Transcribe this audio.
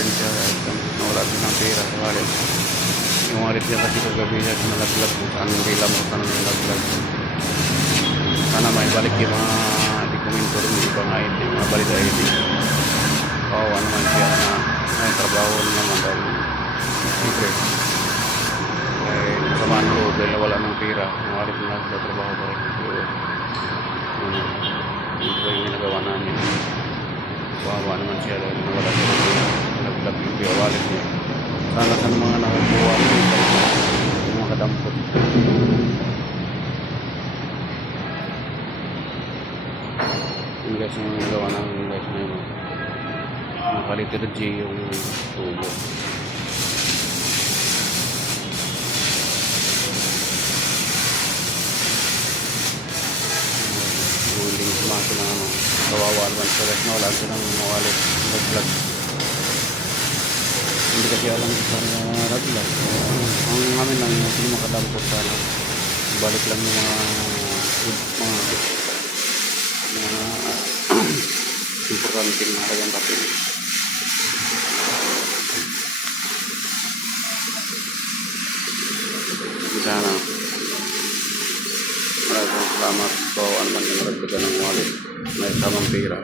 rin siya dahil nawala din ng pera sa wallet. Yung wallet niya kasi kagabi niya nalaglag kung saan hindi lang kung saan nalaglag. Sana may balik yung mga dokumento rin yung ibang ID, mga valid ID. Kawawa naman siya na may trabaho naman dahil siyempre samaan loob dahil wala ng pera. Yung wallet na nagtatrabaho pa rin. Ito yung ginagawa namin. Kawawa naman siya dahil nawala siya ng pera. Nalaglag yung pera wallet niya. Sana sa mga nakakuha yung mga kadampot. Yung guys yung nagawa namin guys na yun. Nakaliter G yung tubo. Huling sumaso ng ano. Kawawa naman siya guys na wala siya ng wallet. Naglag. Hindi kasi alam sa naglag. Ang amin lang yung hindi makadampot sana. Balik lang yung mga importanteng halagang papel. Sana maraming salamat po ano man yung nagdagan ng wallet may tamang pera.